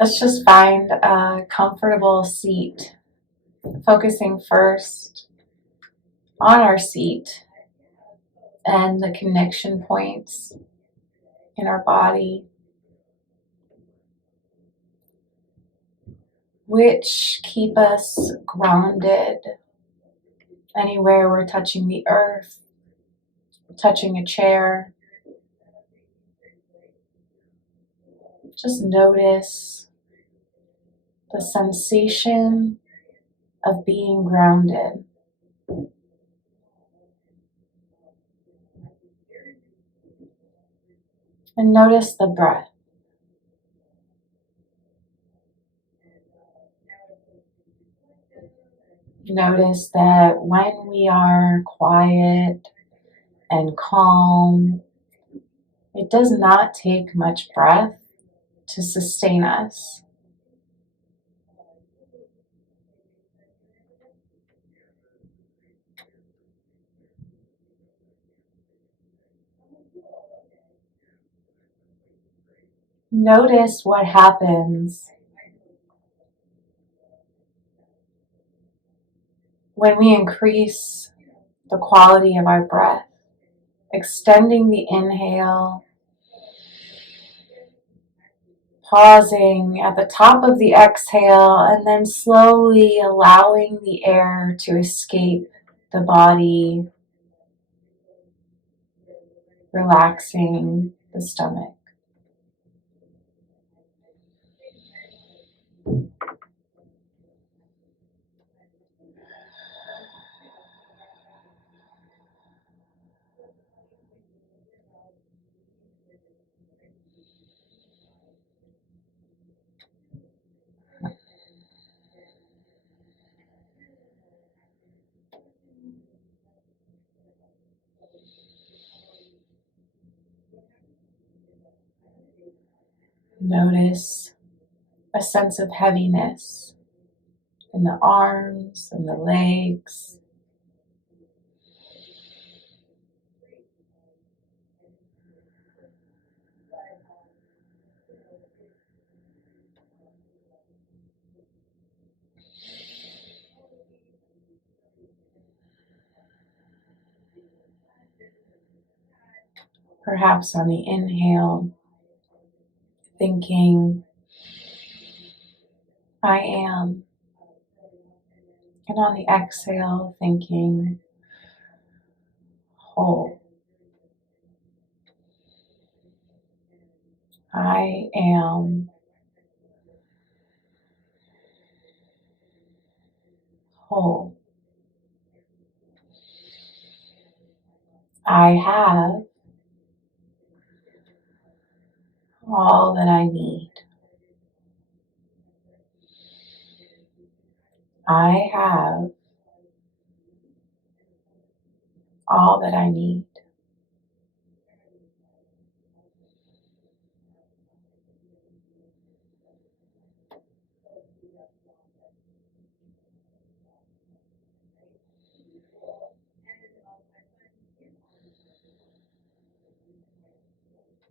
Let's just find a comfortable seat, focusing first on our seat and the connection points in our body, which keep us grounded anywhere we're touching the earth, touching a chair. Just notice the sensation of being grounded. And notice the breath. Notice that when we are quiet and calm, it does not take much breath to sustain us. Notice what happens when we increase the quality of our breath, extending the inhale, pausing at the top of the exhale, and then slowly allowing the air to escape the body, relaxing the stomach. Notice a sense of heaviness in the arms and the legs. Perhaps on the inhale, thinking, I am. And on the exhale, thinking, whole. I am whole. I have all that I need. I have all that I need.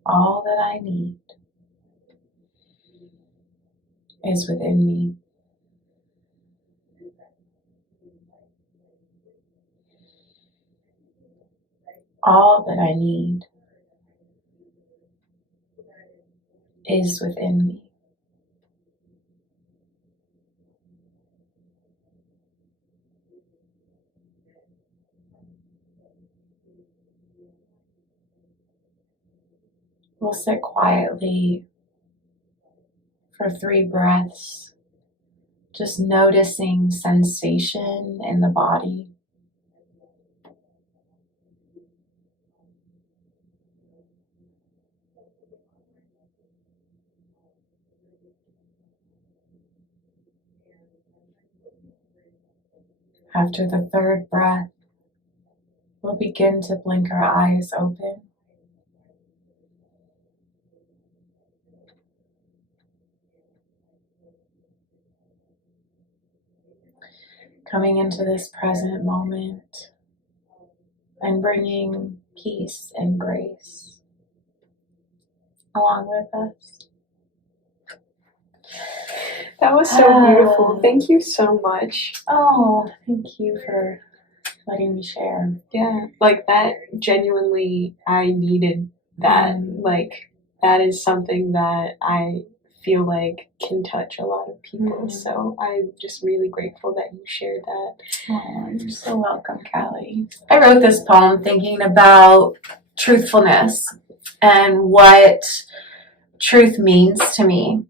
All that I need is within me. All that I need is within me. We'll sit quietly for 3 breaths, just noticing sensation in the body. After the 3rd breath, we'll begin to blink our eyes open. Coming into this present moment and bringing peace and grace along with us. That was so beautiful. Thank you so much. Oh, thank you for letting me share. Yeah, like that, genuinely, I needed that. Like, that is something that I feel like can touch a lot of people. So I'm just really grateful that you shared that. Oh, you're so welcome, Cali. I wrote this poem thinking about truthfulness and what truth means to me.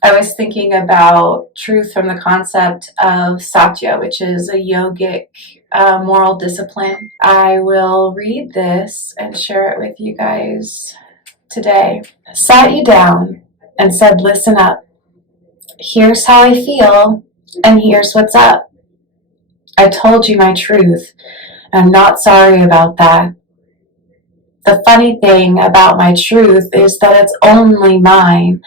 I was thinking about truth from the concept of satya, which is a yogic moral discipline. I will read this and share it with you guys today. Sat you down and said, listen up. Here's how I feel, and here's what's up. I told you my truth. I'm not sorry about that. The funny thing about my truth is that it's only mine.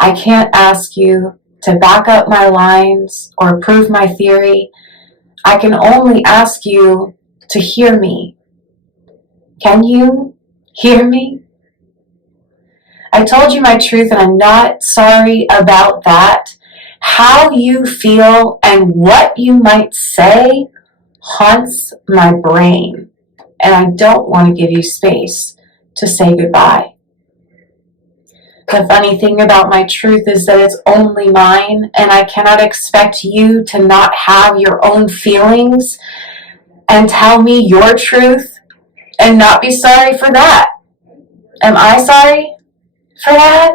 I can't ask you to back up my lines or prove my theory. I can only ask you to hear me. Can you hear me? I told you my truth and I'm not sorry about that. How you feel and what you might say haunts my brain, and I don't want to give you space to say goodbye. The funny thing about my truth is that it's only mine, and I cannot expect you to not have your own feelings and tell me your truth and not be sorry for that. Am I sorry for that?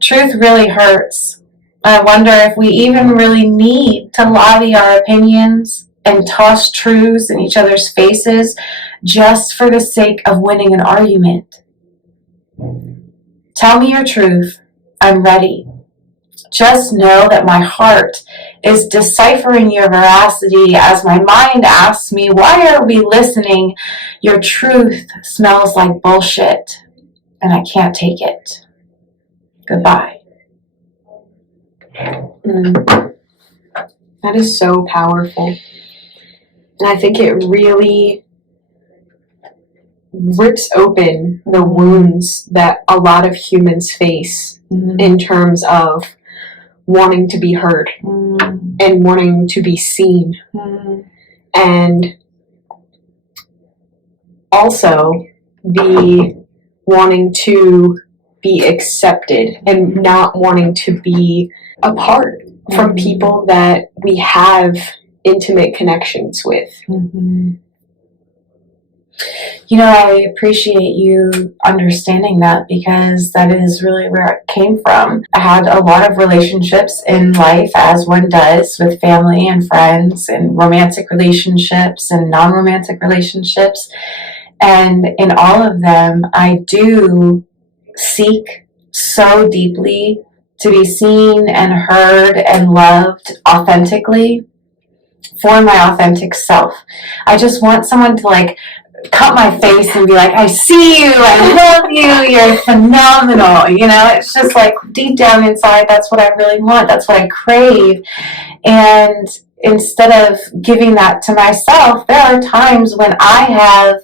Truth really hurts. I wonder if we even really need to lobby our opinions and toss truths in each other's faces just for the sake of winning an argument. Tell me your truth. I'm ready. Just know that my heart is deciphering your veracity as my mind asks me, why are we listening? Your truth smells like bullshit, and I can't take it. Goodbye. That is so powerful. And I think it really rips open the wounds that a lot of humans face in terms of wanting to be heard and wanting to be seen. And also the wanting to be accepted and not wanting to be apart from people that we have intimate connections with. You know, I appreciate you understanding that, because that is really where it came from. I had a lot of relationships in life, as one does, with family and friends, and romantic relationships and non-romantic relationships. And in all of them, I do seek so deeply to be seen and heard and loved authentically for my authentic self. I just want someone to cut my face and be like, I see you, I love you, you're phenomenal. You know, it's just like deep down inside, that's what I really want. That's what I crave. And instead of giving that to myself, there are times when I have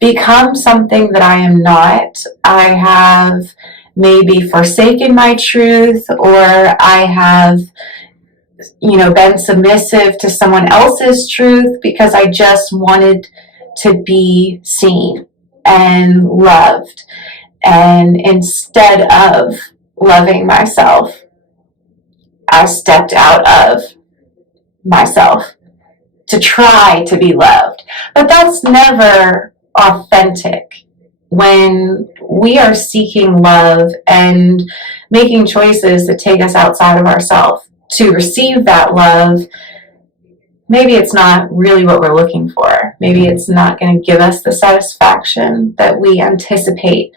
become something that I am not. I have maybe forsaken my truth, or I have, been submissive to someone else's truth because I just wanted to be seen and loved. And instead of loving myself, I stepped out of myself to try to be loved. But that's never authentic. When we are seeking love and making choices that take us outside of ourselves to receive that love, maybe it's not really what we're looking for. Maybe it's not going to give us the satisfaction that we anticipate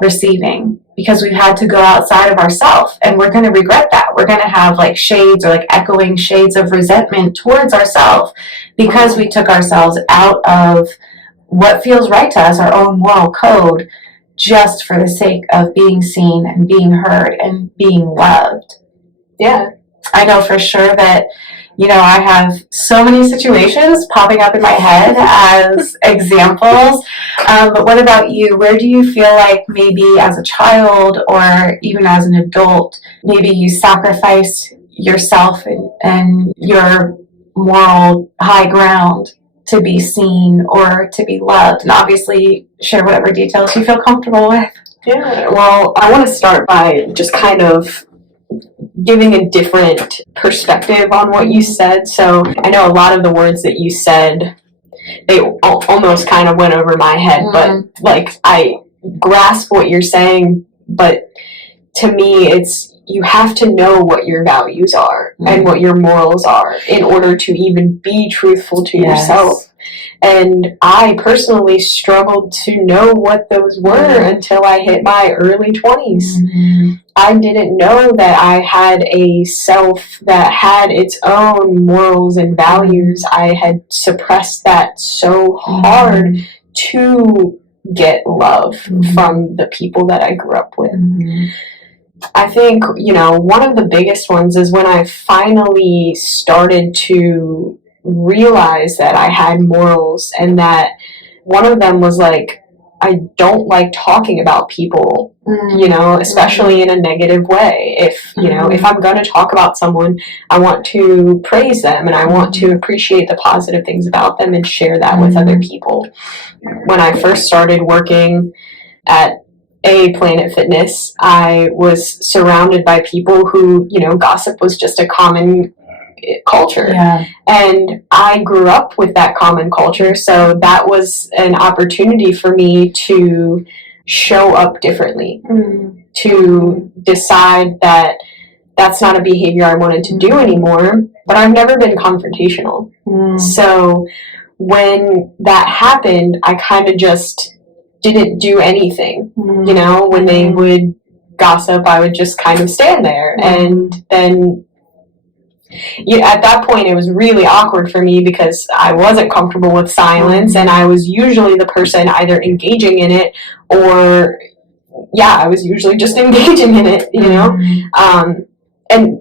receiving, because we've had to go outside of ourselves, and we're going to regret that. We're going to have shades or echoing shades of resentment towards ourselves because we took ourselves out of what feels right to us, our own moral code, just for the sake of being seen and being heard and being loved. Yeah. I know for sure that You know, I have so many situations popping up in my head as examples. But what about you? Where do you feel like maybe as a child or even as an adult, maybe you sacrifice yourself and your moral high ground to be seen or to be loved? And obviously, share whatever details you feel comfortable with. Yeah, well, I want to start by just kind of giving a different perspective on what you said. So I know a lot of the words that you said, they almost kind of went over my head, but like I grasp what you're saying, but to me it's you have to know what your values are and what your morals are in order to even be truthful to yourself. And I personally struggled to know what those were until I hit my early 20s. I didn't know that I had a self that had its own morals and values. I had suppressed that so hard to get love from the people that I grew up with. I think, you know, one of the biggest ones is when I finally started to realize that I had morals, and that one of them was like, I don't like talking about people, you know, especially in a negative way. If, you know, if I'm going to talk about someone, I want to praise them and I want to appreciate the positive things about them and share that with other people. When I first started working at Planet Fitness, I was surrounded by people who, you know, gossip was just a common culture. And I grew up with that common culture, so that was an opportunity for me to show up differently, to decide that that's not a behavior I wanted to do anymore. But I've never been confrontational. So when that happened, I kind of just didn't do anything. You know, when they would gossip, I would just kind of stand there. And then at that point, it was really awkward for me because I wasn't comfortable with silence, and I was usually the person either engaging in it or, I was usually just engaging in it, you know? And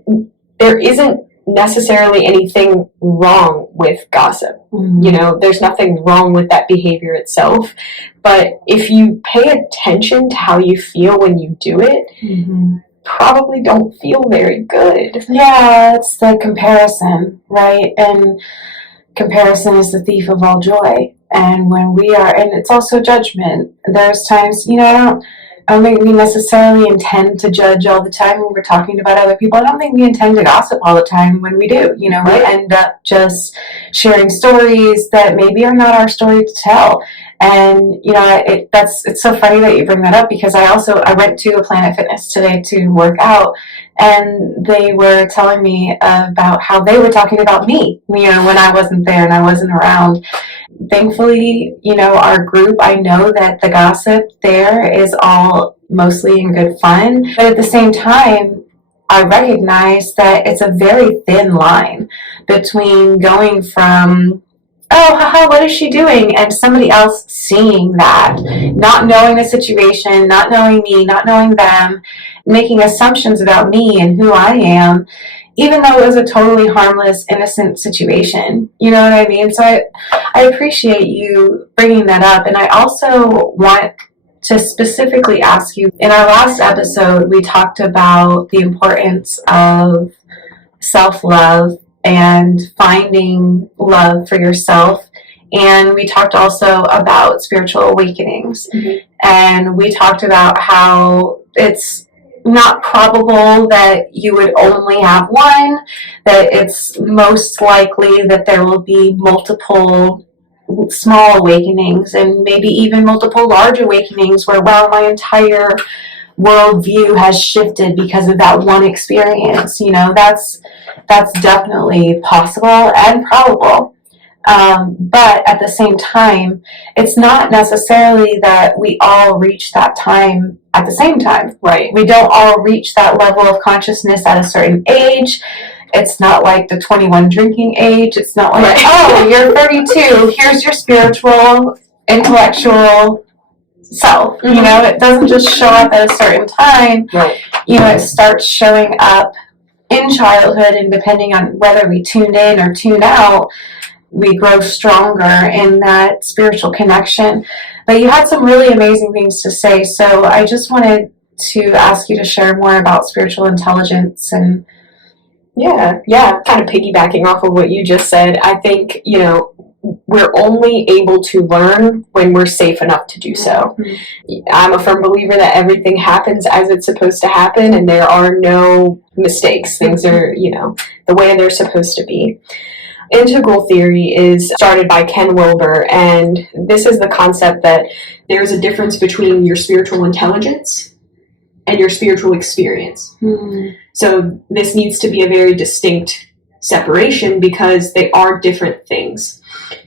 there isn't necessarily anything wrong with gossip. You know, there's nothing wrong with that behavior itself. But if you pay attention to how you feel when you do it, probably don't feel very good. Yeah, it's the comparison, right? And comparison is the thief of all joy. And when we are, and it's also judgment. There's times, you know, I don't think we necessarily intend to judge all the time when we're talking about other people. I don't think we intend to gossip all the time when we do. You know, we end up just sharing stories that maybe are not our story to tell. And, you know, it's so funny that you bring that up, because I went to a Planet Fitness today to work out, and they were telling me about how they were talking about me, you know, when I wasn't there and I wasn't around. Thankfully, you know, our group, I know that the gossip there is all mostly in good fun, but at the same time, I recognize that it's a very thin line between going from, oh, haha, what is she doing? And somebody else seeing that, not knowing the situation, not knowing me, not knowing them, making assumptions about me and who I am, even though it was a totally harmless, innocent situation. You know what I mean? So I appreciate you bringing that up. And I also want to specifically ask you, in our last episode, we talked about the importance of self-love and finding love for yourself. And we talked also about spiritual awakenings. And we talked about how it's not probable that you would only have one, that it's most likely that there will be multiple small awakenings and maybe even multiple large awakenings where, wow, my entire worldview has shifted because of that one experience. You know, that's definitely possible and probable. But at the same time, it's not necessarily that we all reach that time at the same time. Right. We don't all reach that level of consciousness at a certain age. It's not like the 21 drinking age. It's not like, oh, you're 32. Here's your spiritual, intellectual self. You know, it doesn't just show up at a certain time. Right. You know, it starts showing up in childhood, and depending on whether we tuned in or tuned out, we grow stronger in that spiritual connection. But you had some really amazing things to say, so I just wanted to ask you to share more about spiritual intelligence. And yeah, kind of piggybacking off of what you just said, I think, we're only able to learn when we're safe enough to do so. I'm a firm believer that everything happens as it's supposed to happen, and there are no mistakes. Things are, the way they're supposed to be. Integral theory is started by Ken Wilber, and this is the concept that there's a difference between your spiritual intelligence and your spiritual experience. So this needs to be a very distinct separation because they are different things.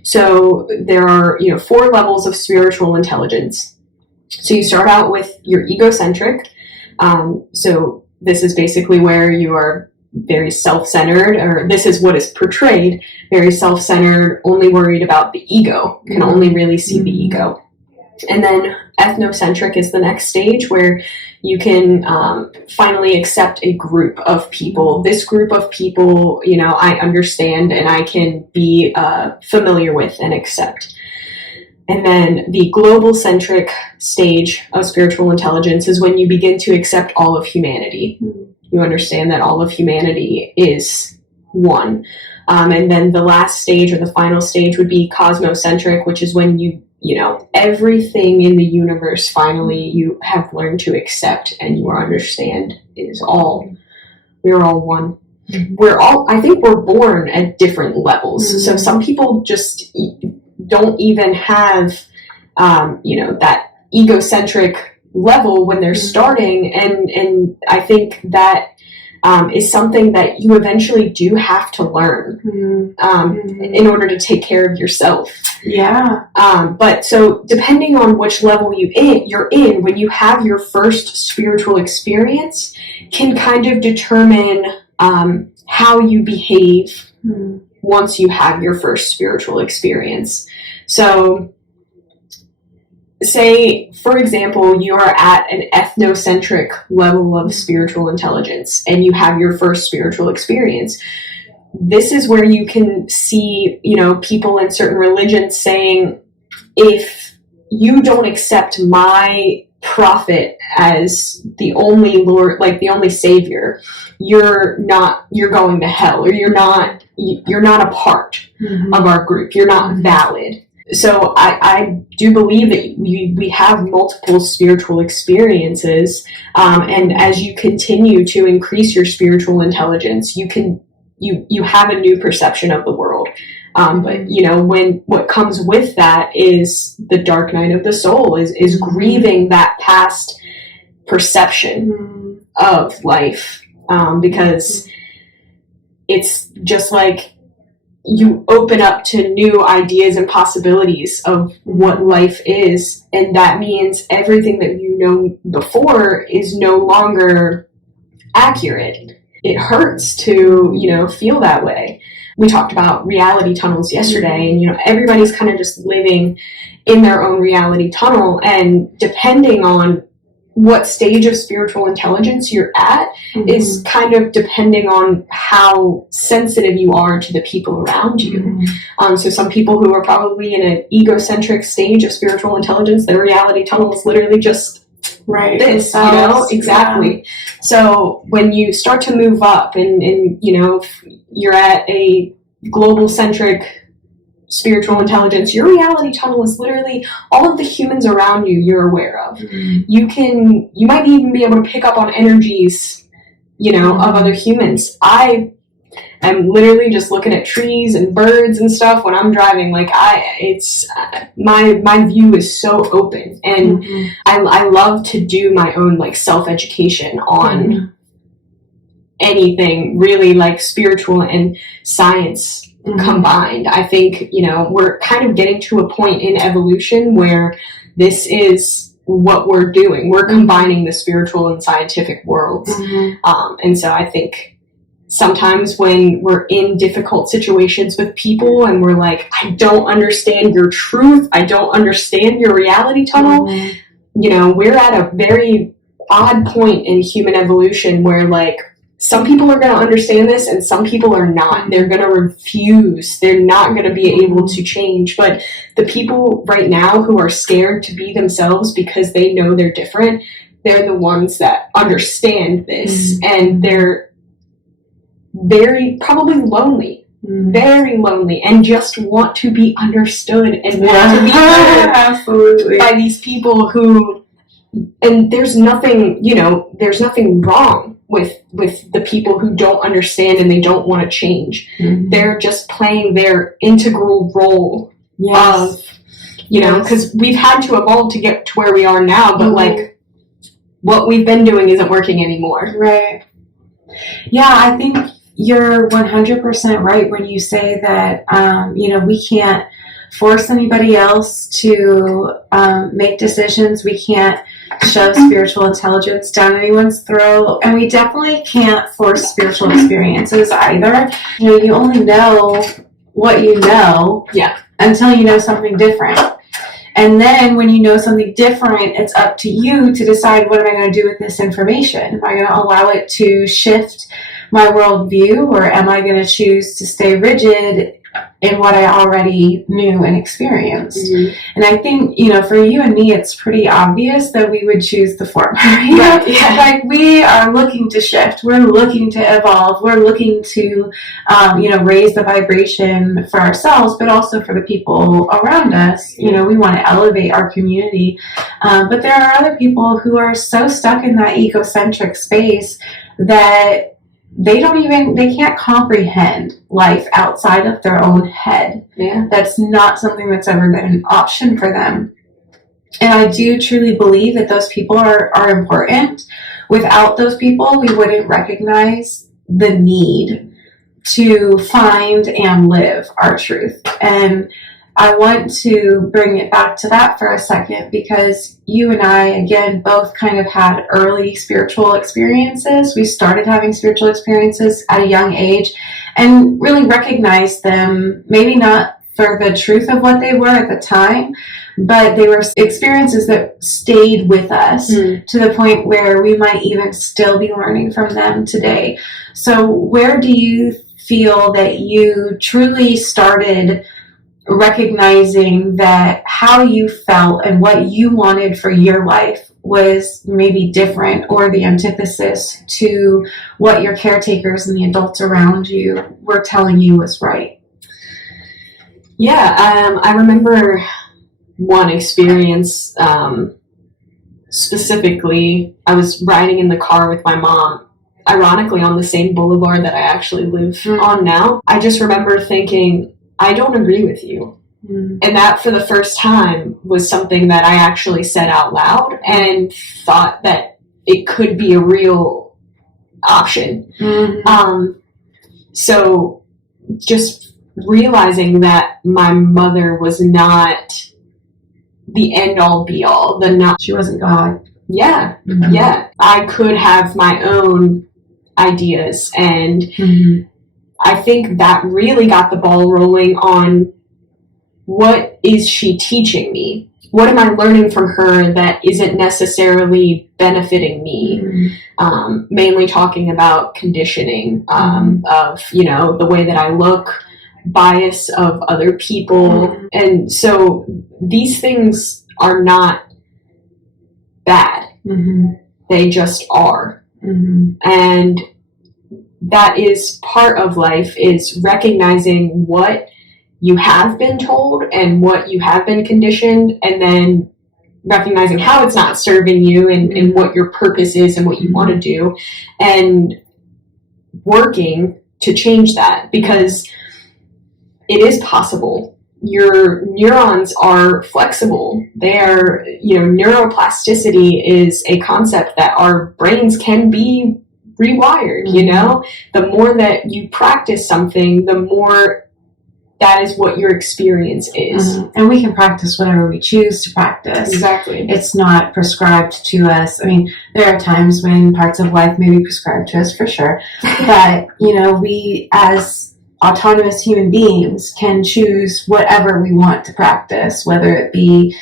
So there are, 4 levels of spiritual intelligence. So you start out with your egocentric. So this is basically where you are very self-centered, or this is what is portrayed, very self-centered, only worried about the ego, can only really see the ego. And then ethnocentric is the next stage, where you can finally accept a group of people. This group of people, I understand and I can be familiar with and accept. And then the global-centric stage of spiritual intelligence is when you begin to accept all of humanity. You understand that all of humanity is one. And then the last stage, or the final stage, would be cosmocentric, which is when everything in the universe, finally, you have learned to accept and you understand we're all one. I think we're born at different levels. So some people just don't even have, that egocentric level when they're starting, and I think that is something that you eventually do have to learn in order to take care of yourself. Yeah. But so depending on which level you're in, when you have your first spiritual experience, can kind of determine how you behave once you have your first spiritual experience. So say, for example, you are at an ethnocentric level of spiritual intelligence and you have your first spiritual experience. This is where you can see, people in certain religions saying, if you don't accept my prophet as the only Lord, like the only savior, you're going to hell, or you're not a part of our group. You're not valid. So I do believe that we have multiple spiritual experiences, and as you continue to increase your spiritual intelligence, you have a new perception of the world. But when what comes with that is the dark night of the soul, is grieving that past perception of life, because it's just like you open up to new ideas and possibilities of what life is, and that means everything that you know before is no longer accurate. It hurts to, feel that way. We talked about reality tunnels yesterday, and, everybody's kind of just living in their own reality tunnel, and depending on what stage of spiritual intelligence you're at is kind of depending on how sensitive you are to the people around you. So some people who are probably in an egocentric stage of spiritual intelligence, their reality tunnel is literally just this, exactly. Yeah. So when you start to move up and you're at a global centric spiritual intelligence, your reality tunnel is literally all of the humans around you're aware of. You might even be able to pick up on energies, of other humans. I am literally just looking at trees and birds and stuff when I'm driving. Like my view is so open, and I love to do my own self-education on anything really spiritual and science combined. I think, we're kind of getting to a point in evolution where this is what we're doing. We're combining the spiritual and scientific worlds. And so I think sometimes when we're in difficult situations with people and we're like, I don't understand your truth, I don't understand your reality tunnel, we're at a very odd point in human evolution where some people are going to understand this and some people are not. They're going to refuse. They're not going to be able to change. But the people right now who are scared to be themselves because they know they're different, they're the ones that understand this. And they're very probably lonely. Very lonely, and just want to be understood and want to be heard absolutely by these people who, and there's nothing, there's nothing wrong with the people who don't understand and they don't want to change. They're just playing their integral role of, because we've had to evolve to get to where we are now, but like what we've been doing isn't working anymore. Right. Yeah, I think you're 100% right when you say that, we can't force anybody else to make decisions. We can't shove spiritual intelligence down anyone's throat. And we definitely can't force spiritual experiences either. You only know what you know until you know something different. And then when you know something different, it's up to you to decide, what am I going to do with this information? Am I going to allow it to shift my worldview, or am I going to choose to stay rigid in what I already knew and experienced? And I think, for you and me, it's pretty obvious that we would choose the former. Like, we are looking to shift. We're looking to evolve. We're looking to, raise the vibration for ourselves, but also for the people around us. We want to elevate our community. But there are other people who are so stuck in that egocentric space that they can't comprehend life outside of their own head. That's not something that's ever been an option for them. And I do truly believe that those people are important. Without those people, we wouldn't recognize the need to find and live our truth. And I want to bring it back to that for a second, because you and I, again, both kind of had early spiritual experiences. We started having spiritual experiences at a young age and really recognized them, maybe not for the truth of what they were at the time, but they were experiences that stayed with us to the point where we might even still be learning from them today. So where do you feel that you truly started recognizing that how you felt and what you wanted for your life was maybe different, or the antithesis to what your caretakers and the adults around you were telling you was right? I remember one experience, specifically. I was riding in the car with my mom, ironically on the same boulevard that I actually live on now. I just remember thinking, I don't agree with you. And that, for the first time, was something that I actually said out loud and thought that it could be a real option. So just realizing that my mother was not the end-all be-all. She wasn't God. I could have my own ideas, and I think that really got the ball rolling on, what is she teaching me? What am I learning from her that isn't necessarily benefiting me? Mainly talking about conditioning of, the way that I look, bias of other people. And so these things are not bad. They just are. And that is part of life, is recognizing what you have been told and what you have been conditioned, and then recognizing how it's not serving you, and what your purpose is and what you want to do, and working to change that, because it is possible. Your neurons are flexible. They are, neuroplasticity is a concept that our brains can be rewired. The more that you practice something, the more that is what your experience is. And we can practice whatever we choose to practice. Exactly. It's not prescribed to us. I mean, there are times when parts of life may be prescribed to us, for sure. But, we as autonomous human beings can choose whatever we want to practice, whether it be,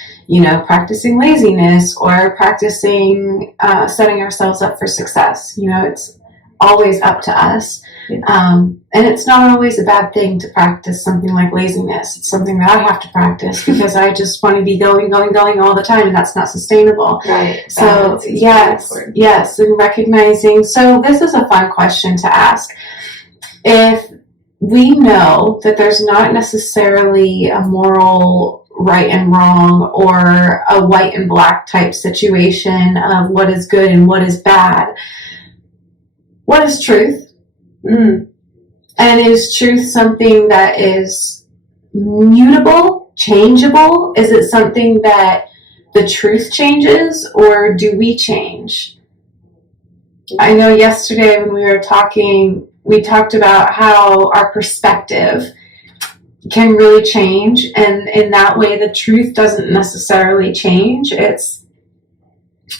practicing laziness or practicing setting ourselves up for success. It's always up to us. And it's not always a bad thing to practice something like laziness. It's something that I have to practice because I just want to be going all the time, and that's not sustainable. Right. So yes, and recognizing. So this is a fun question to ask. If we know that there's not necessarily a moral right and wrong or a white and black type situation of what is good and what is bad, what is truth? And is truth something that is mutable, changeable? Is it something that the truth changes, or do we change? I know yesterday when we were talking, we talked about how our perspective can really change, and in that way the truth doesn't necessarily change. It's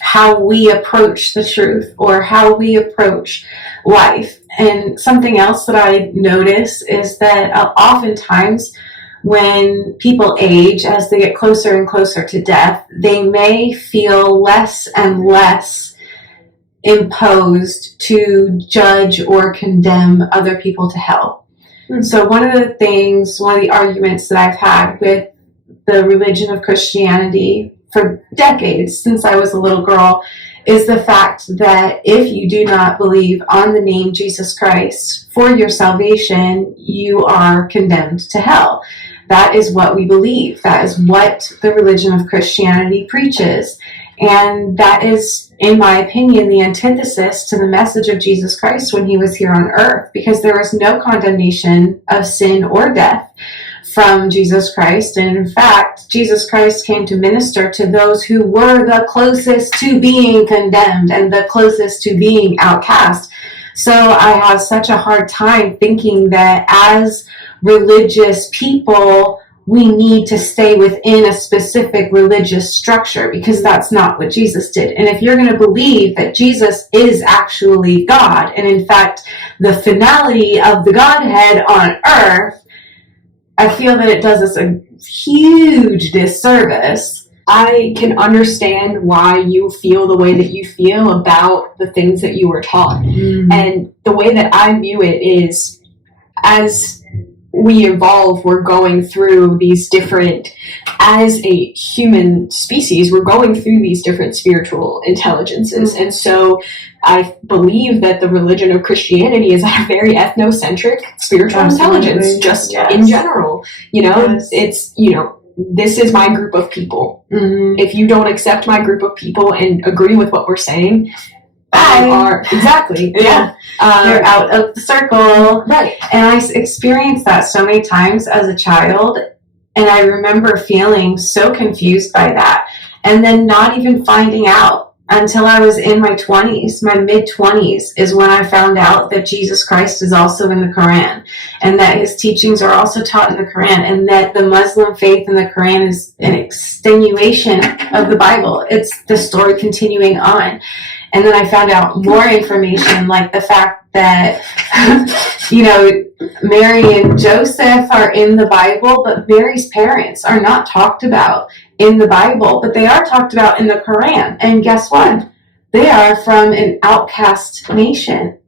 how we approach the truth or how we approach life. And something else that I notice is that oftentimes when people age, as they get closer and closer to death, they may feel less and less imposed to judge or condemn other people to hell. So one of the arguments that I've had with the religion of Christianity for decades, since I was a little girl, is the fact that if you do not believe on the name Jesus Christ for your salvation, you are condemned to hell. That is what we believe. That is what the religion of Christianity preaches. And that is, in my opinion, the antithesis to the message of Jesus Christ when he was here on earth, because there was no condemnation of sin or death from Jesus Christ. And in fact, Jesus Christ came to minister to those who were the closest to being condemned and the closest to being outcast. So I have such a hard time thinking that as religious people, we need to stay within a specific religious structure, because that's not what Jesus did. And if you're going to believe that Jesus is actually God, and in fact, the finality of the Godhead on earth, I feel that it does us a huge disservice. I can understand why you feel the way that you feel about the things that you were taught. And the way that I view it is, as we evolve, we're going through these different, as a human species, we're going through these different spiritual intelligences. And so I believe that the religion of Christianity is a very ethnocentric spiritual intelligence, just in general. It's, this is my group of people. If you don't accept my group of people and agree with what we're saying, you're out of the circle. Right. And I experienced that so many times as a child, and I remember feeling so confused by that, and then not even finding out until I was in my 20s, my mid-20s, is when I found out that Jesus Christ is also in the Quran, and that his teachings are also taught in the Quran, and that the Muslim faith in the Quran is an extenuation of the Bible. It's the story continuing on. And then I found out more information, like the fact that, Mary and Joseph are in the Bible, but Mary's parents are not talked about in the Bible, but they are talked about in the Quran. And guess what? They are from an outcast nation,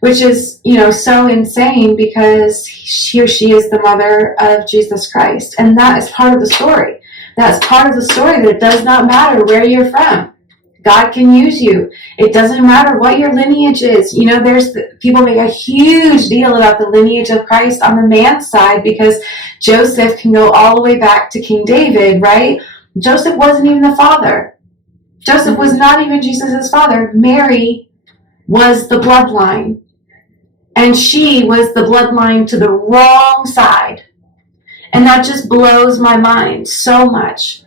which is, so insane, because she is the mother of Jesus Christ. And that is part of the story. That's part of the story, that it does not matter where you're from. God can use you. It doesn't matter what your lineage is. People make a huge deal about the lineage of Christ on the man's side, because Joseph can go all the way back to King David, right? Joseph wasn't even the father. Joseph was not even Jesus' father. Mary was the bloodline. And she was the bloodline to the wrong side. And that just blows my mind so much,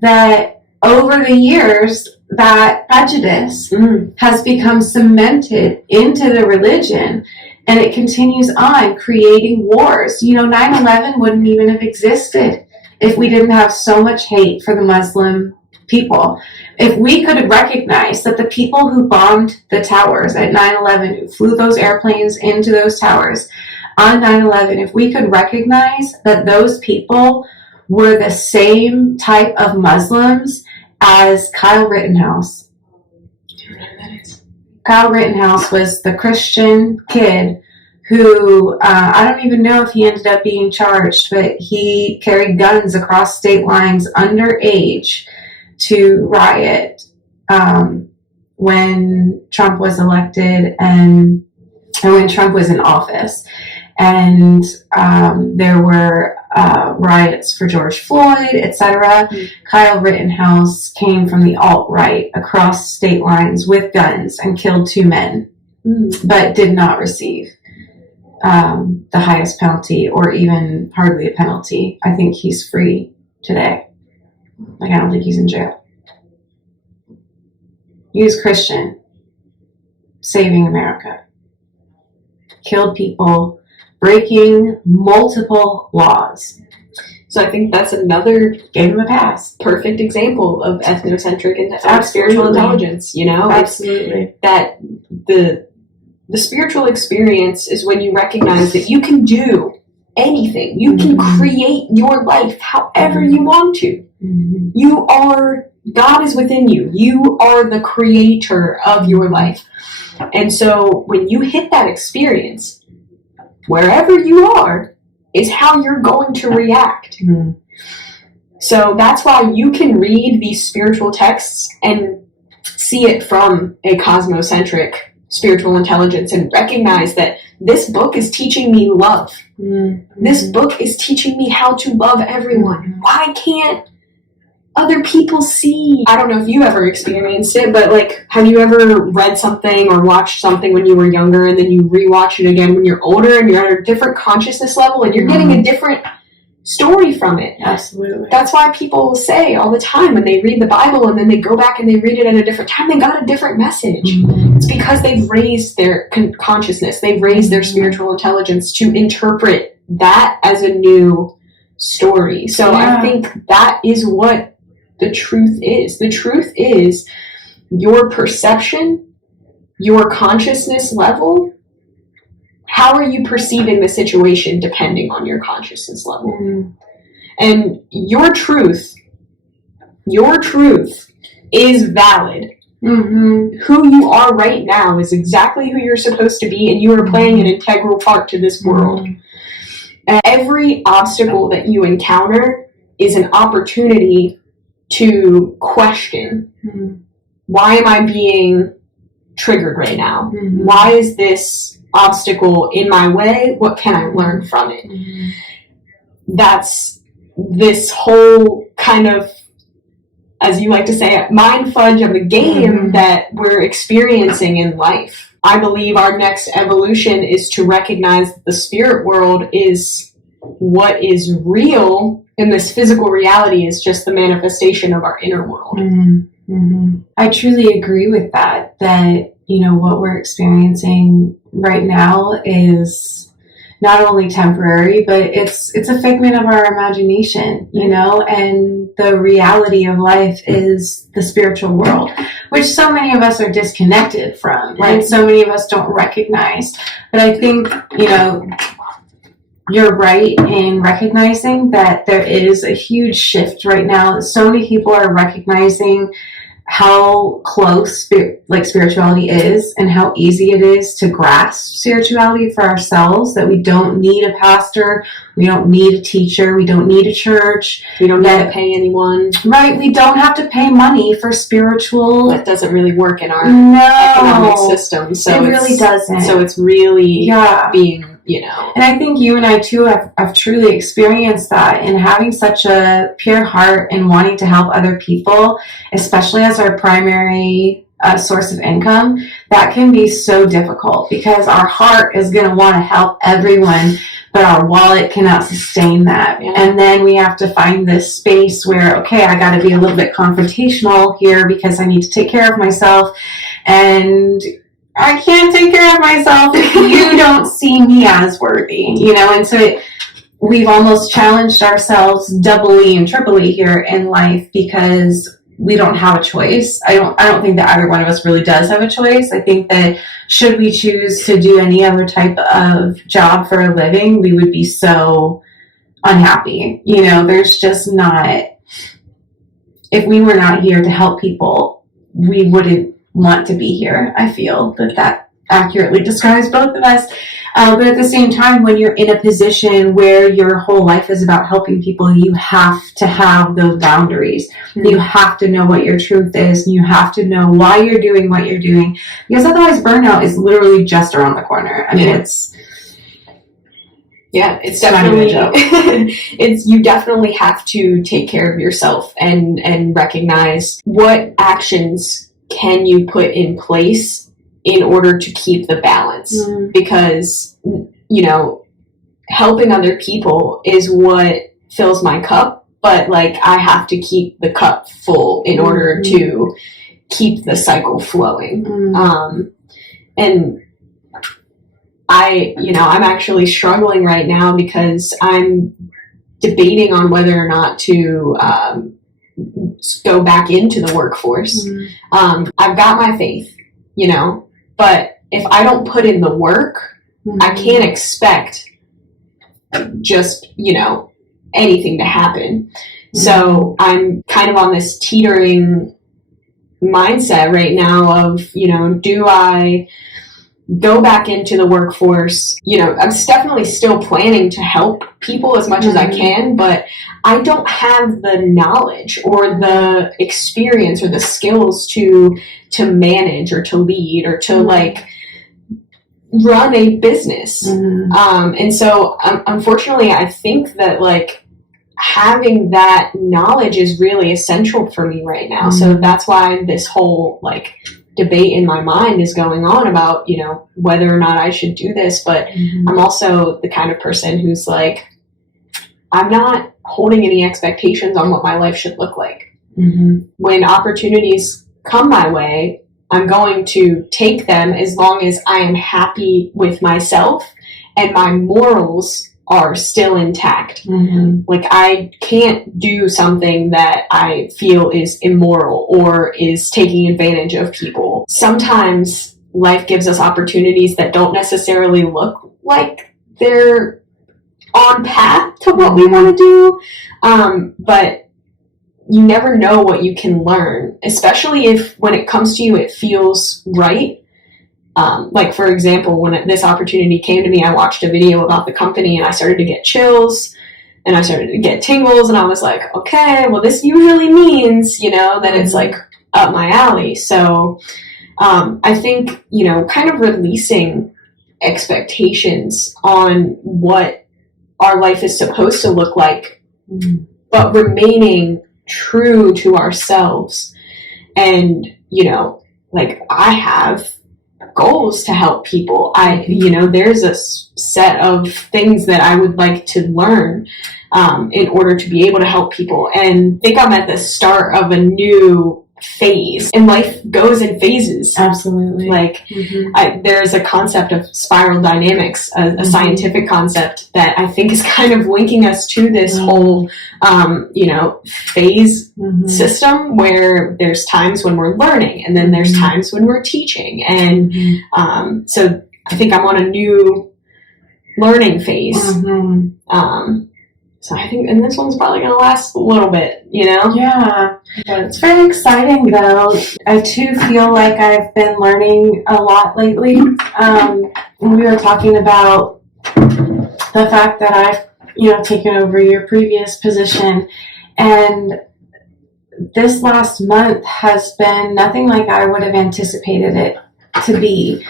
that over the years, that prejudice has become cemented into the religion, and it continues on, creating wars. 9/11 wouldn't even have existed if we didn't have so much hate for the Muslim people. If we could have recognized that the people who bombed the towers at 9/11, who flew those airplanes into those towers on 9/11, if we could recognize that those people were the same type of Muslims as Kyle Rittenhouse. Kyle Rittenhouse was the Christian kid who, I don't even know if he ended up being charged, but he carried guns across state lines underage to riot when Trump was elected and when Trump was in office. And there were riots for George Floyd, etc. Kyle Rittenhouse came from the alt-right across state lines with guns and killed 2 men, but did not receive the highest penalty, or even hardly a penalty. I think he's free today. Like, I don't think he's in jail. He was Christian, saving America. Killed people, breaking multiple laws. So I think that's another Gave him a pass. perfect example of ethnocentric and Absolutely. spiritual intelligence. You know, Absolutely. It's that the spiritual experience is when you recognize that you can do anything. You can create your life however you want to. You are, God is within you. You are the creator of your life. And so when you hit that experience, wherever you are is how you're going to react. So that's why you can read these spiritual texts and see it from a cosmocentric spiritual intelligence and recognize that this book is teaching me love. This book is teaching me how to love everyone. Why can't other people see? I don't know if you ever experienced it, but like, have you ever read something or watched something when you were younger and then you rewatch it again when you're older and you're at a different consciousness level and you're getting a different story from it? Absolutely. That's why people say all the time when they read the Bible and then they go back and they read it at a different time, they got a different message. It's because they've raised their consciousness, they've raised their spiritual intelligence to interpret that as a new story. So I think that is what the truth is. The truth is your perception, your consciousness level. How are you perceiving the situation depending on your consciousness level? And your truth is valid. Who you are right now is exactly who you're supposed to be, and you are playing an integral part to this world. And every obstacle that you encounter is an opportunity to question, why am I being triggered right now? Why is this obstacle in my way? What can I learn from it? That's this whole kind of, as you like to say, mind fudge of a game that we're experiencing in life. I believe our next evolution is to recognize that the spirit world is what is real, and this physical reality is just the manifestation of our inner world. I truly agree with that, you know, what we're experiencing right now is not only temporary, but it's a figment of our imagination, you know, and the reality of life is the spiritual world, which so many of us are disconnected from, and so many of us don't recognize. But I think, you know, you're right in recognizing that there is a huge shift right now. So many people are recognizing how close spirituality is and how easy it is to grasp spirituality for ourselves, that we don't need a pastor, we don't need a teacher, we don't need a church, we don't need to pay anyone. Right, we don't have to pay money for spiritual. That doesn't really work in our economic system. So it really doesn't. So it's really being, you know. And I think you and I too have truly experienced that, in having such a pure heart and wanting to help other people, especially as our primary source of income. That can be so difficult because our heart is going to want to help everyone, but our wallet cannot sustain that. And then we have to find this space where, okay, I got to be a little bit confrontational here because I need to take care of myself, and I can't take care of myself if you don't see me as worthy, you know. And so we've almost challenged ourselves doubly and triply here in life because we don't have a choice. I don't think that either one of us really does have a choice. I think that should we choose to do any other type of job for a living, we would be so unhappy. You know, there's just not, if we were not here to help people, we wouldn't want to be here. I feel that accurately describes both of us. But at the same time, when you're in a position where your whole life is about helping people, you have to have those boundaries. Mm-hmm. You have to know what your truth is, and you have to know why you're doing what you're doing, because otherwise burnout is literally just around the corner. I mean, it's definitely you definitely have to take care of yourself and recognize what actions can you put in place in order to keep the balance. Because, you know, helping other people is what fills my cup, but like I have to keep the cup full in order to keep the cycle flowing. And I'm actually struggling right now because I'm debating on whether or not to go back into the workforce. I've got my faith, you know, but if I don't put in the work, I can't expect just, you know, anything to happen. So I'm kind of on this teetering mindset right now of, you know, do I go back into the workforce? You know, I'm definitely still planning to help people as much as I can, but I don't have the knowledge or the experience or the skills to manage or to lead or to like run a business. And so unfortunately, I think that like having that knowledge is really essential for me right now. So that's why this whole like debate in my mind is going on about, you know, whether or not I should do this. But I'm also the kind of person who's like, I'm not holding any expectations on what my life should look like. When opportunities come my way, I'm going to take them as long as I am happy with myself and my morals are still intact. Like I can't do something that I feel is immoral or is taking advantage of people. Sometimes life gives us opportunities that don't necessarily look like they're on path to what we want to do, but you never know what you can learn, especially if when it comes to you it feels right. Like for example, when this opportunity came to me, I watched a video about the company and I started to get chills and I started to get tingles, and I was like, okay, well this usually means, you know, that it's like up my alley. So I think, you know, kind of releasing expectations on what our life is supposed to look like, but remaining true to ourselves. And, you know, like I have goals to help people. You know, there's a set of things that I would like to learn in order to be able to help people. And I think I'm at the start of a new phase, and life goes in phases. Absolutely. Like there's a concept of spiral dynamics, a scientific concept that I think is kind of linking us to this whole you know, phase system, where there's times when we're learning and then there's times when we're teaching. And so I think I'm on a new learning phase. So I think, and this one's probably going to last a little bit, you know? Yeah. It's very exciting, though. I, too, feel like I've been learning a lot lately. We were talking about the fact that I've, you know, taken over your previous position. And this last month has been nothing like I would have anticipated it to be.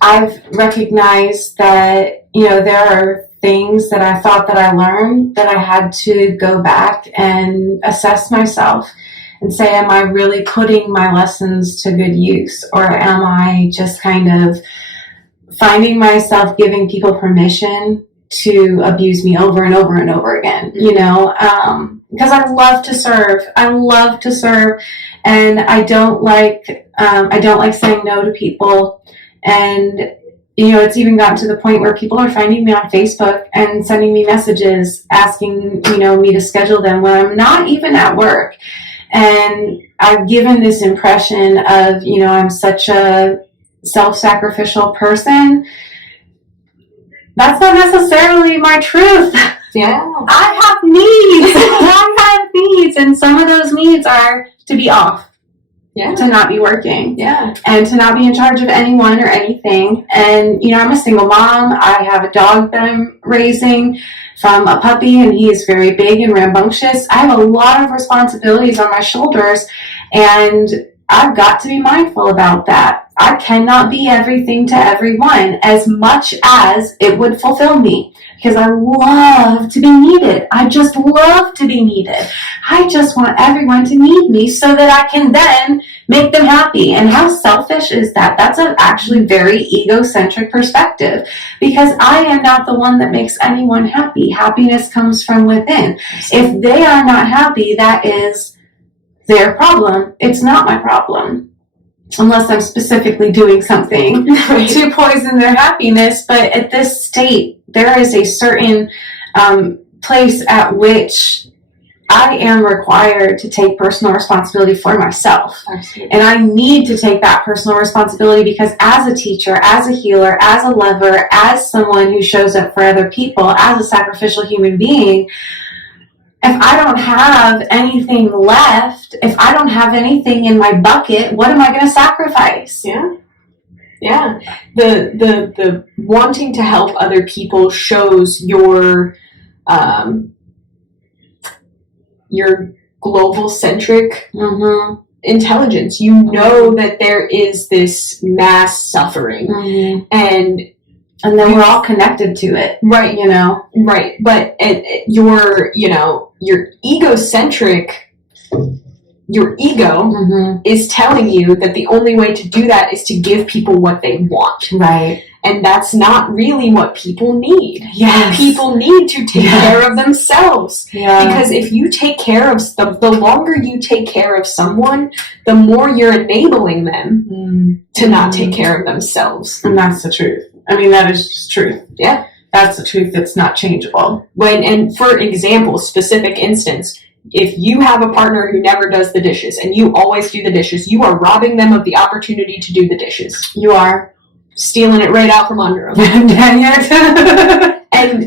I've recognized that, you know, there are things that I thought that I learned that I had to go back and assess myself and say, am I really putting my lessons to good use? Or am I just kind of finding myself giving people permission to abuse me over and over and over again, you know? Because I love to serve. And I don't like saying no to people. And you know, it's even gotten to the point where people are finding me on Facebook and sending me messages asking, you know, me to schedule them when I'm not even at work. And I've given this impression of, you know, I'm such a self-sacrificial person. That's not necessarily my truth. Yeah. I have needs. I have needs. And some of those needs are to be off. to not be working. Yeah. And to not be in charge of anyone or anything. And, I'm a single mom. I have a dog that I'm raising from a puppy, and he is very big and rambunctious. I have a lot of responsibilities on my shoulders, and I've got to be mindful about that. I cannot be everything to everyone as much as it would fulfill me, because I love to be needed. I just love to be needed. I just want everyone to need me so that I can then make them happy. And how selfish is that? That's an actually very egocentric perspective, because I am not the one that makes anyone happy. Happiness comes from within. If they are not happy, that is their problem. It's not my problem. Unless I'm specifically doing something to poison their happiness. But at this state, there is a certain place at which I am required to take personal responsibility for myself. Absolutely. And I need to take that personal responsibility, because as a teacher, as a healer, as a lover, as someone who shows up for other people, as a sacrificial human being, if I don't have anything left, if I don't have anything in my bucket, what am I going to sacrifice? Yeah. Yeah. The wanting to help other people shows your global centric intelligence. You know that there is this mass suffering, and then we're all connected to it. Right. Right. But your egocentric, your ego is telling you that the only way to do that is to give people what they want. Right. And that's not really what people need. Yes. People need to take care of themselves. Yeah. Because if you take care of the longer you take care of someone, the more you're enabling them to not take care of themselves. And that's the truth. I mean, that is just truth. Yeah. That's the truth that's not changeable. And for example, specific instance, if you have a partner who never does the dishes and you always do the dishes, you are robbing them of the opportunity to do the dishes. You are. Stealing it right out from under them.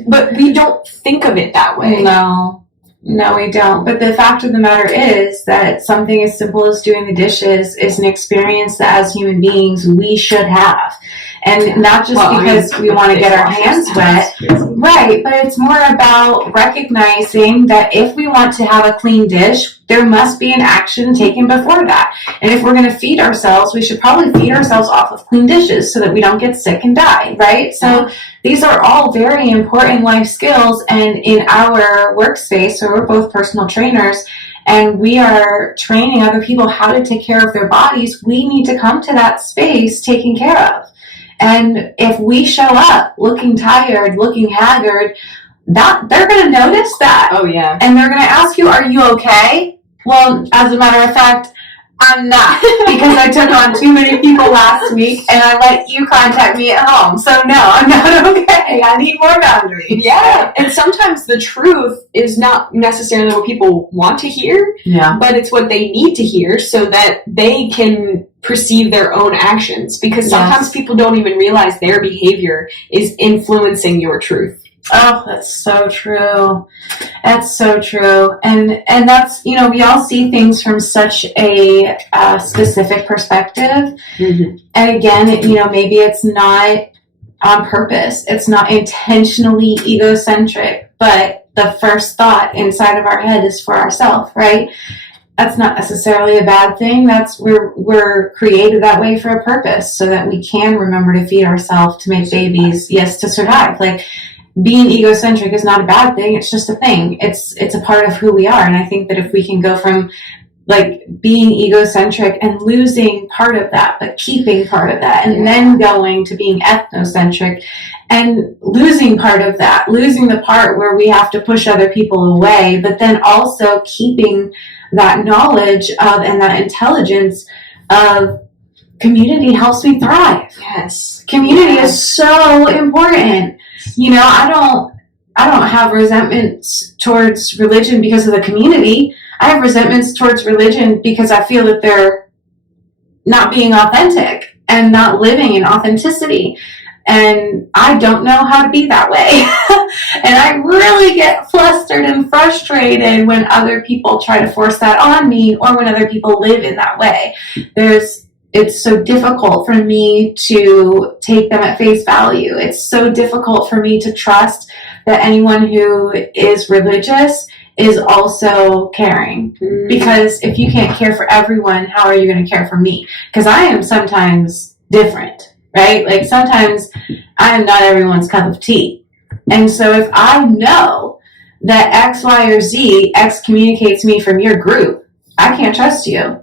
But we don't think of it that way. No, we don't. But the fact of the matter is that something as simple as doing the dishes is an experience that as human beings we should have. And not just because we want to get our hands wet. Right, but it's more about recognizing that if we want to have a clean dish, there must be an action taken before that. And if we're going to feed ourselves, we should probably feed ourselves off of clean dishes so that we don't get sick and die, right? So these are all very important life skills. And in our workspace, so we're both personal trainers, and we are training other people how to take care of their bodies, we need to come to that space taken care of. And if we show up looking tired, looking haggard, they're going to notice that. Oh, yeah. And they're going to ask you, are you okay? Well, as a matter of fact, I'm not, because I took on too many people last week and I let you contact me at home. So no, I'm not okay. I need more boundaries. Yeah. And sometimes the truth is not necessarily what people want to hear, but it's what they need to hear so that they can perceive their own actions, because sometimes people don't even realize their behavior is influencing your truth. Oh, that's so true. That's so true. And that's, we all see things from such a specific perspective. And again, maybe it's not on purpose. It's not intentionally egocentric, but the first thought inside of our head is for ourselves, right? That's not necessarily a bad thing. We're created that way for a purpose, so that we can remember to feed ourselves, to make babies, yes, to survive. Like, being egocentric is not a bad thing. It's just a thing. It's a part of who we are. And I think that if we can go from like being egocentric and losing part of that, but keeping part of that, and then going to being ethnocentric and losing part of that, losing the part where we have to push other people away, but then also keeping that knowledge of and that intelligence of community helps me thrive. Yes. Community is so important. I don't have resentments towards religion because of the community. I have resentments towards religion because I feel that they're not being authentic and not living in authenticity. And I don't know how to be that way. And I really get flustered and frustrated when other people try to force that on me, or when other people live in that way. It's so difficult for me to take them at face value. It's so difficult for me to trust that anyone who is religious is also caring. Because if you can't care for everyone, how are you going to care for me? Because I am sometimes different, right? Like sometimes I am not everyone's cup of tea. And so if I know that X, Y, or Z excommunicates me from your group, I can't trust you.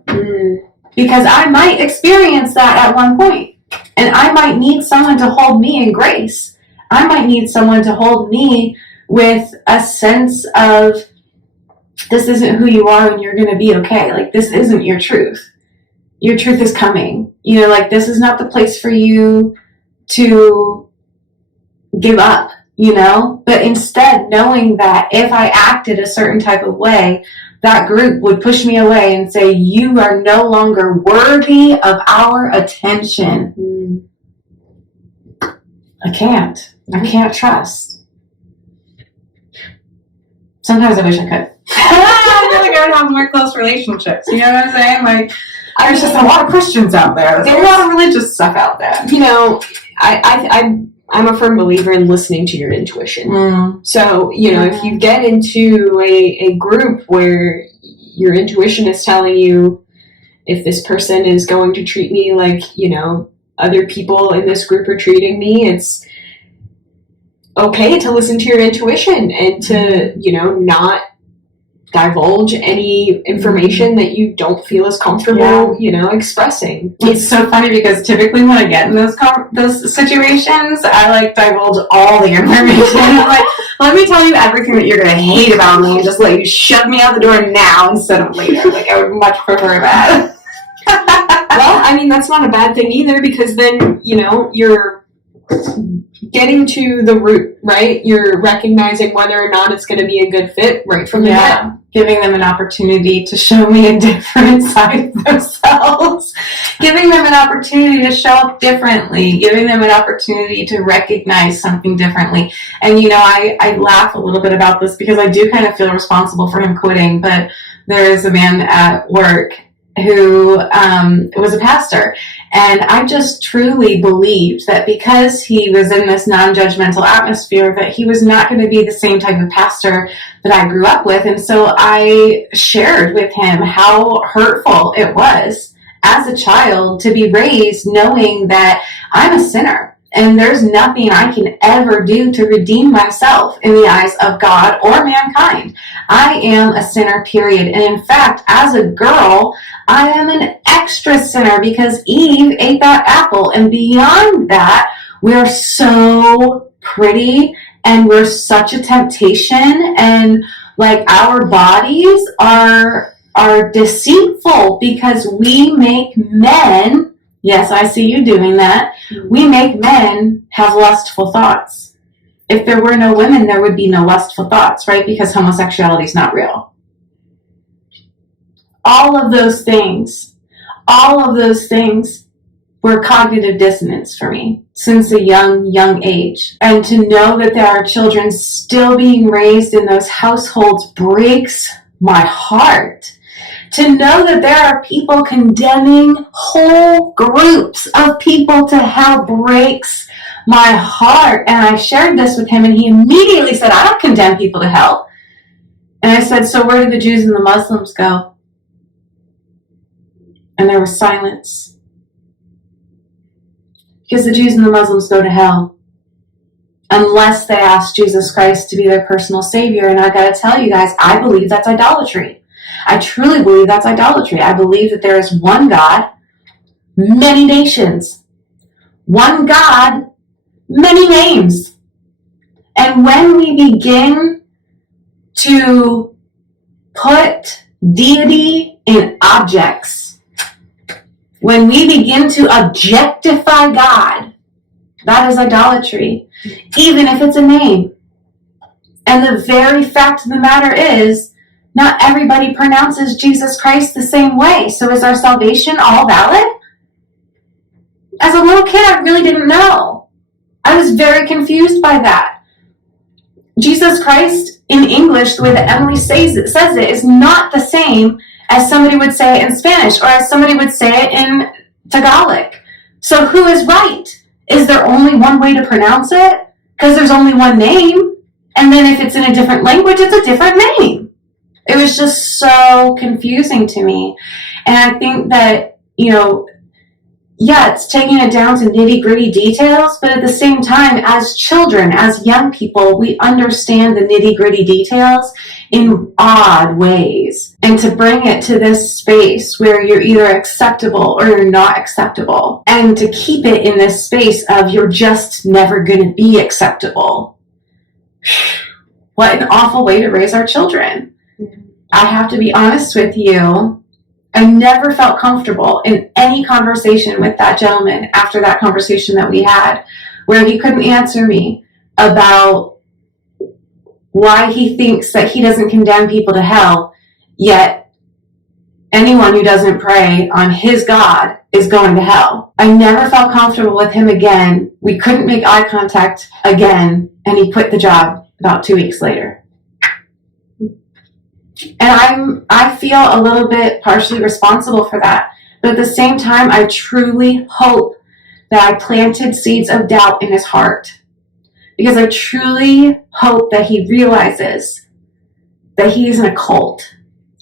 Because I might experience that at one point. And I might need someone to hold me in grace. I might need someone to hold me with a sense of, this isn't who you are and you're going to be okay. Like, this isn't your truth. Your truth is coming. You know, like, this is not the place for you to give up, you know? But instead, knowing that if I acted a certain type of way, that group would push me away and say, you are no longer worthy of our attention. I can't trust. Sometimes I wish I could. I feel like I would have more close relationships. You know what I'm saying? Like, there's just a lot of Christians out there. There's a lot of religious stuff out there. You know, I'm a firm believer in listening to your intuition. So, you know, if you get into a group where your intuition is telling you, if this person is going to treat me like, you know, other people in this group are treating me, it's okay to listen to your intuition and to, you know, not divulge any information that you don't feel as comfortable, you know, expressing. It's so funny because typically when I get in those situations, I like divulge all the information. I'm like, let me tell you everything that you're going to hate about me and just let you shove me out the door now instead of later. Like, I would much prefer that. Well, I mean, that's not a bad thing either, because then, you know, you're getting to the root, right? You're recognizing whether or not it's going to be a good fit right from the get. Giving them an opportunity to show me a different side of themselves. Giving them an opportunity to show up differently. Giving them an opportunity to recognize something differently. And, you know, I laugh a little bit about this because I do kind of feel responsible for him quitting, but there is a man at work who was a pastor. And I just truly believed that because he was in this non-judgmental atmosphere, that he was not going to be the same type of pastor that I grew up with. And so I shared with him how hurtful it was as a child to be raised knowing that I'm a sinner and there's nothing I can ever do to redeem myself in the eyes of God or mankind. I am a sinner, period. And in fact, as a girl, I am an extra sinner because Eve ate that apple. And beyond that, we're so pretty and we're such a temptation, and like our bodies are deceitful because we make men, yes, I see you doing that, we make men have lustful thoughts. If there were no women, there would be no lustful thoughts, right? Because homosexuality is not real. All of those things were cognitive dissonance for me since a young age. And to know that there are children still being raised in those households breaks my heart. To know that there are people condemning whole groups of people to hell breaks my heart. And I shared this with him and he immediately said, I don't condemn people to hell. And I said, so where did the Jews and the Muslims go? And there was silence. Because the Jews and the Muslims go to hell unless they ask Jesus Christ to be their personal savior. And I gotta tell you guys, I believe that's idolatry. I truly believe that's idolatry. I believe that there is one God, many nations. One God, many names. And when we begin to put deity in objects, when we begin to objectify God, that is idolatry, even if it's a name. And the very fact of the matter is, not everybody pronounces Jesus Christ the same way. So is our salvation all valid? As a little kid, I really didn't know. I was very confused by that. Jesus Christ in English, the way that Emily says it is not the same as somebody would say it in Spanish or as somebody would say it in Tagalog. So who is right? Is there only one way to pronounce it? Because there's only one name. And then if it's in a different language, it's a different name. It was just so confusing to me. And I think that, it's taking it down to nitty-gritty details, but at the same time, as children, as young people, we understand the nitty-gritty details in odd ways. And to bring it to this space where you're either acceptable or you're not acceptable, and to keep it in this space of you're just never going to be acceptable. What an awful way to raise our children. I have to be honest with you. I never felt comfortable in any conversation with that gentleman after that conversation that we had, where he couldn't answer me about why he thinks that he doesn't condemn people to hell, yet anyone who doesn't pray on his God is going to hell. I never felt comfortable with him again. We couldn't make eye contact again, and he quit the job about 2 weeks later. And I feel a little bit partially responsible for that. But at the same time, I truly hope that I planted seeds of doubt in his heart. Because I truly hope that he realizes that he's in a cult.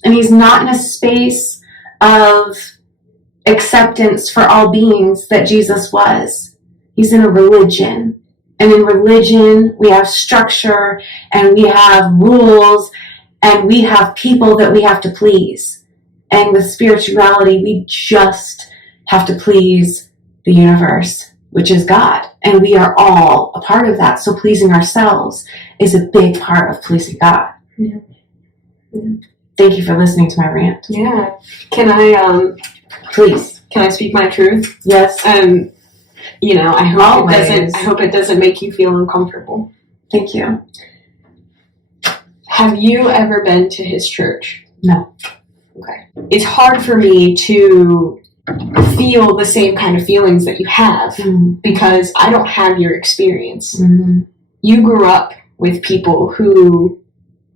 And he's not in a space of acceptance for all beings that Jesus was. He's in a religion. And in religion, we have structure and we have rules and we have people that we have to please. And with spirituality, we just have to please the universe, which is God. And we are all a part of that. So pleasing ourselves is a big part of pleasing God. Yeah. Thank you for listening to my rant. Yeah. Can I, Please. Can I speak my truth? Yes. I hope it doesn't make you feel uncomfortable. Thank you. Have you ever been to his church? No. Okay. It's hard for me to feel the same kind of feelings that you have because I don't have your experience. Mm-hmm. You grew up with people who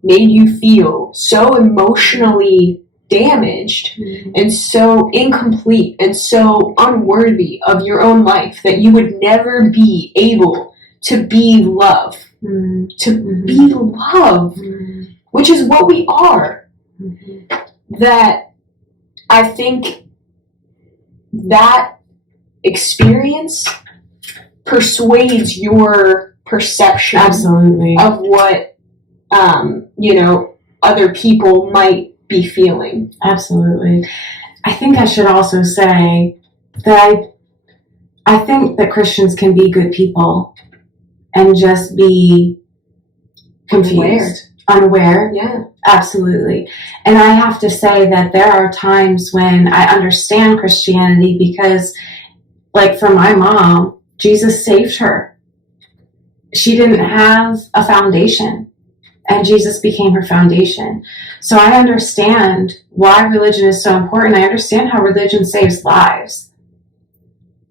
made you feel so emotionally damaged and so incomplete and so unworthy of your own life that you would never be able to be love. Be love, which is what we are. That I think that experience persuades your perception Absolutely. of what other people might be feeling. Absolutely. I think I should also say that I think that Christians can be good people and just be confused, unaware. Yeah. Absolutely. And I have to say that there are times when I understand Christianity because, like for my mom, Jesus saved her. She didn't have a foundation, and Jesus became her foundation. So I understand why religion is so important. I understand how religion saves lives.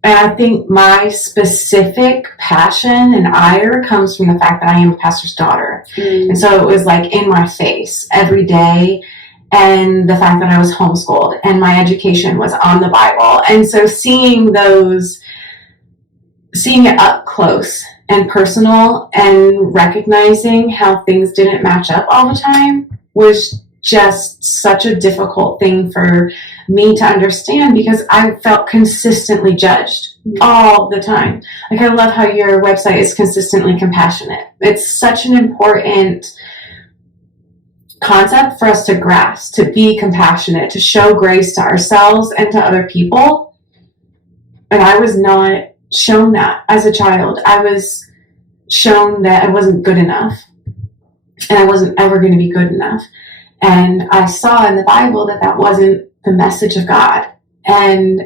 And I think my specific passion and ire comes from the fact that I am a pastor's daughter. And so it was like in my face every day. And the fact that I was homeschooled and my education was on the Bible. And so seeing it up close and personal and recognizing how things didn't match up all the time was just such a difficult thing for me to understand because I felt consistently judged all the time. Like, I love how your website is consistently compassionate. It's such an important concept for us to grasp, to be compassionate, to show grace to ourselves and to other people. And I was not shown that as a child. I was shown that I wasn't good enough and I wasn't ever going to be good enough. And I saw in the Bible that that wasn't the message of God. And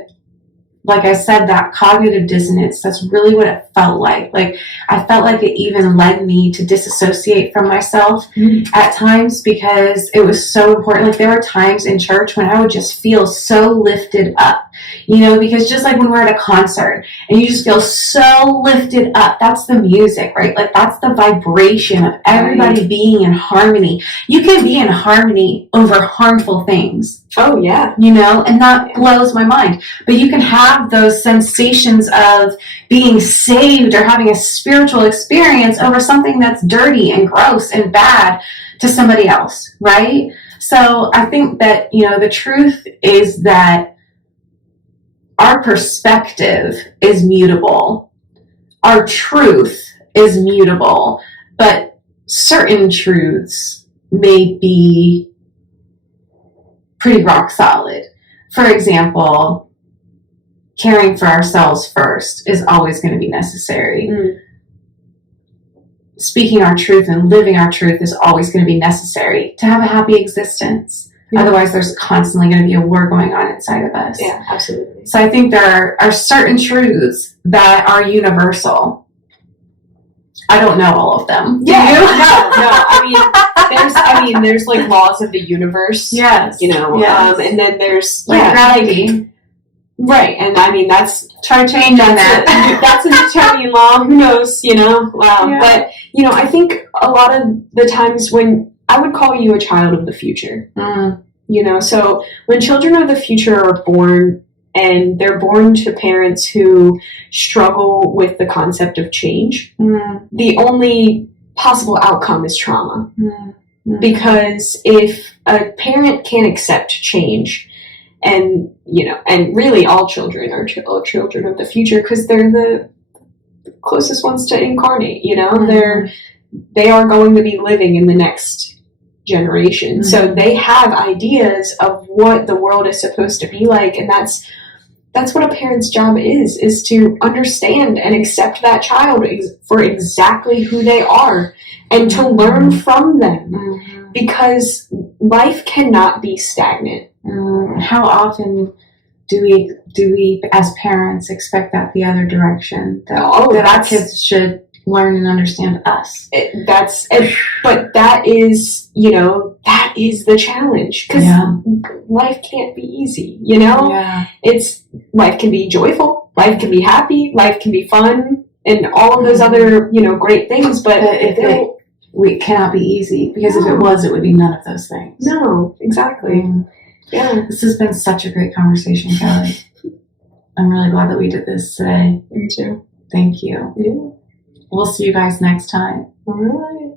like I said, that cognitive dissonance, that's really what it felt like. Like, I felt like it even led me to disassociate from myself at times because it was so important. Like, there were times in church when I would just feel so lifted up because just like when we're at a concert and you just feel so lifted up, that's the music, right? Like that's the vibration of everybody being in harmony. You can be in harmony over harmful things. Oh, yeah. And that blows my mind. But you can have those sensations of being saved or having a spiritual experience over something that's dirty and gross and bad to somebody else, right? So I think that, the truth is that our perspective is mutable. Our truth is mutable, but certain truths may be pretty rock solid. For example, caring for ourselves first is always going to be necessary. Speaking our truth and living our truth is always going to be necessary to have a happy existence. Otherwise, there's constantly going to be a war going on inside of us. Yeah, absolutely. So I think there are certain truths that are universal. I don't know all of them. Yeah, no. There's like laws of the universe. Yes. And then there's gravity. Right, and that's try change on that. That's an Italian law. Who knows? But I think a lot of the times when I would call you a child of the future. So when children of the future are born and they're born to parents who struggle with the concept of change, the only possible outcome is trauma. Because if a parent can't accept change, and really all children are children of the future because they're the closest ones to incarnate, they are going to be living in the next generation. So they have ideas of what the world is supposed to be like, and that's what a parent's job is to understand and accept that child for exactly who they are and to learn from them, because life cannot be stagnant. How often do we as parents expect that the other direction, that our kids should learn and understand us? But that is the challenge, because life can't be easy. Life can be joyful, life can be happy, life can be fun, and all of those other great things. But it cannot be easy, because if it was, it would be none of those things. No, exactly. Yeah, this has been such a great conversation, Kelly. I'm really glad that we did this today. Me too. Thank you. Yeah. We'll see you guys next time. All right.